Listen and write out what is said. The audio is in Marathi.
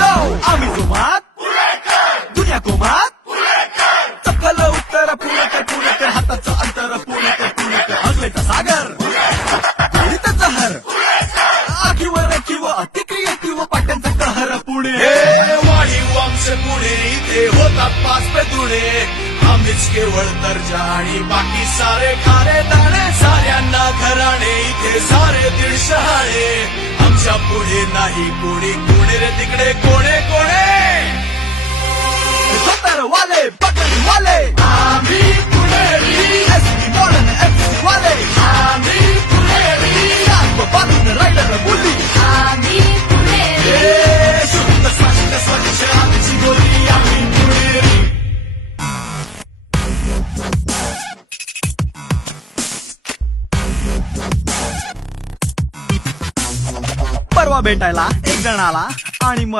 लो आम्ही जोमात दुनिया कोमात चपल उत्तर पुणेकर हाताचं अंतर पुणेकर हगलेचा सागर पुढीचा जहर आखीवर किंव अतिक्रिएटिव्ह पाट्यांचा कहर पुणे वाढी वंश पुणे इथे होतात पाच पे दुणे आम्हीच केवळ दर्जा आणि बाकी सारे खारे दाणे साऱ्यांना घराणे इथे सारे दीड शहाणे आमच्या पुढे नाही कोणी कोणे रे तिकडे कोणे धोतर वाले पकड वाले आम्ही पुणेरी एसटी मॉडर्न एफसी वाले आम्ही पुणेरी बाजून रायडर बोली आम्ही पुणेरी शुद्ध स्पष्ट स्वच्छ आमची बोली आम्ही पुणेरी परवा भेटायला एक जण आला आणि मग